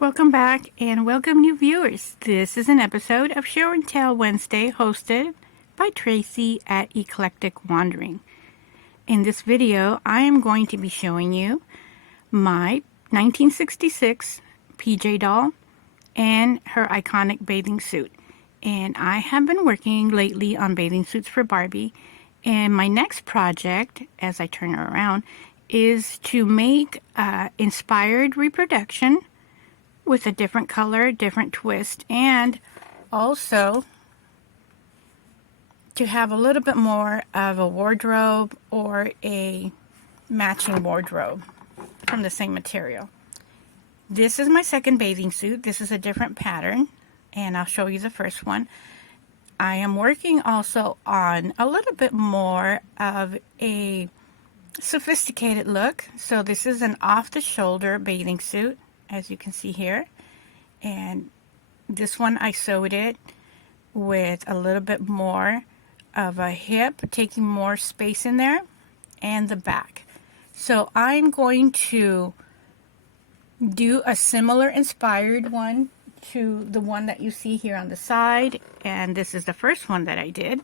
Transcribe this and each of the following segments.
Welcome back and welcome new viewers. This is an episode of Show and Tell Wednesday hosted by Tracy at Eclectic Wandering. In this video, I am going to be showing you my 1966 PJ doll and her iconic bathing suit. And I have been working lately on bathing suits for Barbie. And my next project, as I turn her around, is to make inspired reproduction with a different color, different twist, and also to have a little bit more of a wardrobe or a matching wardrobe from the same material. This is my second bathing suit. This is a different pattern, and I'll show you the first one. I am working also on a little bit more of a sophisticated look. So this is an off-the-shoulder bathing suit, as you can see here, and this one I sewed it with a little bit more of a hip, taking more space in there, and the back. So I'm going to do a similar inspired one to the one that you see here on the side, and this is the first one that I did.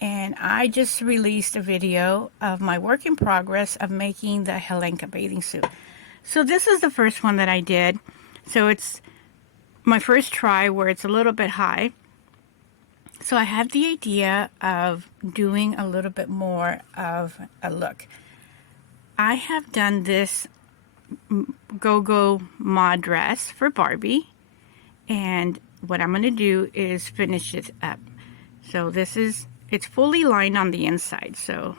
And I just released a video of my work in progress of making the Helenca bathing suit. So this is the first one that I did. So it's my first try where it's a little bit high. So I had the idea of doing a little bit more of a look. I have done this go-go mod dress for Barbie. And what I'm going to do is finish it up. So it's fully lined on the inside. So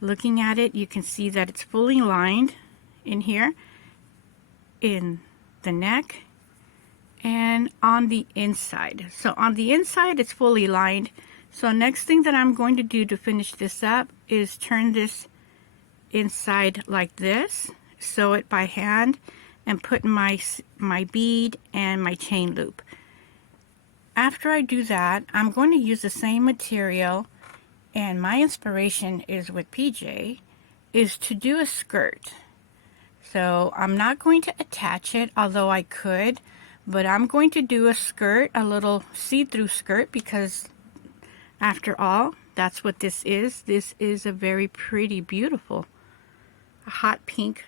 looking at it, you can see that it's fully lined in here, in the neck, and on the inside. So on the inside it's fully lined. So next thing that I'm going to do to finish this up is turn this inside like this, sew it by hand, and put my bead and my chain loop. After I do that, I'm going to use the same material, and my inspiration is with PJ, is to do a skirt. So I'm not going to attach it, although I could, but I'm going to do a skirt, a little see-through skirt, because after all, that's what this is. This is a very pretty, beautiful, hot pink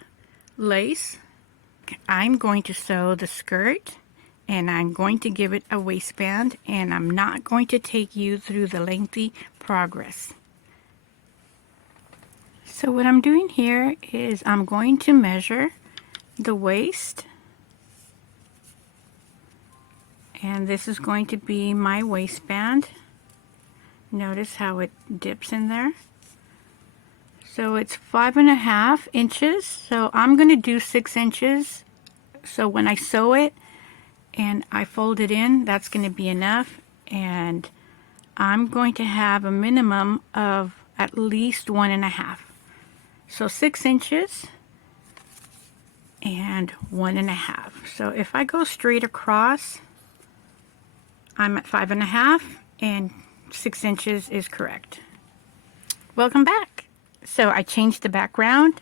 lace. I'm going to sew the skirt, and I'm going to give it a waistband, and I'm not going to take you through the lengthy progress. So what I'm doing here is I'm going to measure the waist, and this is going to be my waistband. Notice how it dips in there. So it's 5.5 inches, so I'm going to do 6 inches. So when I sew it and I fold it in, that's going to be enough, and I'm going to have a minimum of at least 1.5. So 6 inches and 1.5. So if I go straight across, I'm at 5.5, and 6 inches is correct. Welcome back. So I changed the background.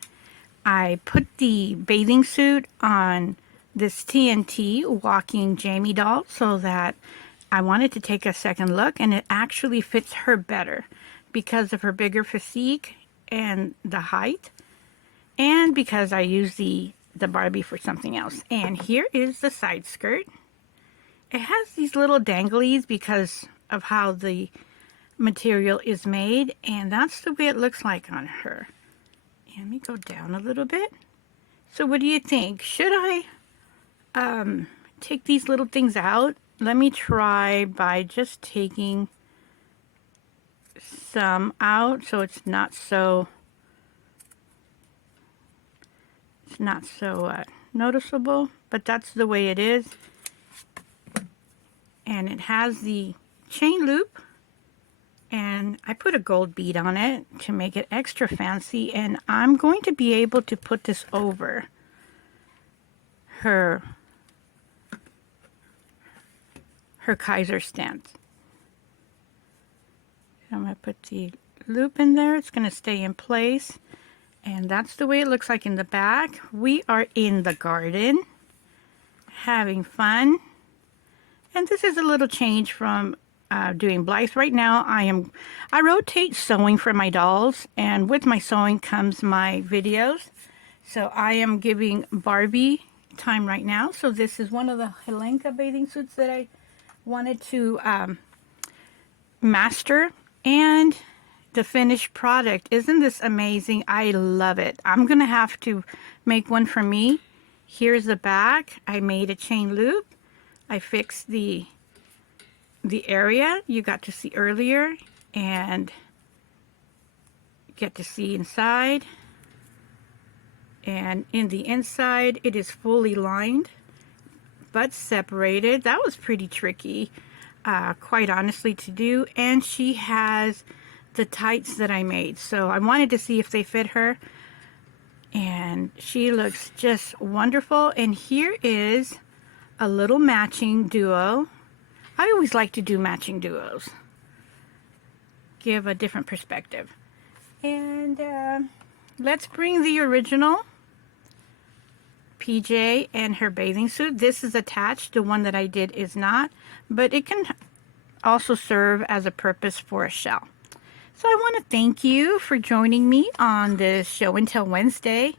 I put the bathing suit on this TNT walking Jamie doll so that I wanted to take a second look, and it actually fits her better because of her bigger physique and the height, and because I used the Barbie for something else. And here is the side skirt. It has these little danglies because of how the material is made, and that's the way it looks like on her. Let me go down a little bit. So what do you think? Should I take these little things out? Let me try by just taking some out so it's not so noticeable, but that's the way it is. And it has the chain loop, and I put a gold bead on it to make it extra fancy, and I'm going to be able to put this over her Kaiser stance. So I'm going to put the loop in there. It's going to stay in place, and that's the way it looks like in the back. We are in the garden having fun. And this is a little change from doing Blythe. Right now I rotate sewing for my dolls, and with my sewing comes my videos. So I am giving Barbie time right now. So this is one of the Helenca bathing suits that I wanted to master, and the finished product. Isn't this amazing? I love it. I'm gonna have to make one for me. Here's the back. I made a chain loop. I fixed the area you got to see earlier, and get to see inside. And in the inside, it is fully lined but separated. That was pretty tricky, quite honestly, to do. And she has the tights that I made, so I wanted to see if they fit her, and she looks just wonderful. And here is a little matching duo. I always like to do matching duos, give a different perspective. And let's bring the original PJ and her bathing suit. This is attached. The one that I did is not, but it can also serve as a purpose for a shell. So I want to thank you for joining me on this Show and Tell Wednesday.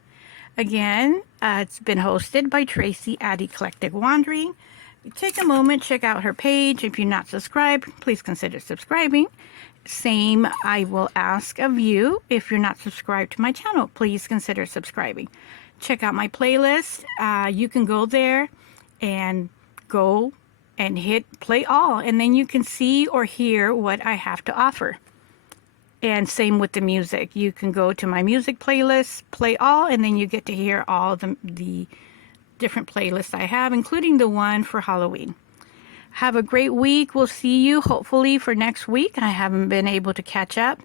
Again, it's been hosted by Tracy at Eclectic Wandering. Take a moment, check out her page. If you're not subscribed, please consider subscribing. Same I will ask of you. If you're not subscribed to my channel, please consider subscribing. Check out my playlist. You can go there and go and hit play all, and then you can see or hear what I have to offer. And same with the music. You can go to my music playlist, play all, and then you get to hear all the different playlists I have, including the one for Halloween. Have a great week. We'll see you hopefully for next week. I haven't been able to catch up.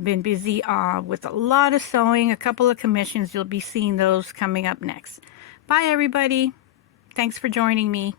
Been busy with a lot of sewing, a couple of commissions. You'll be seeing those coming up next. Bye, everybody. Thanks for joining me.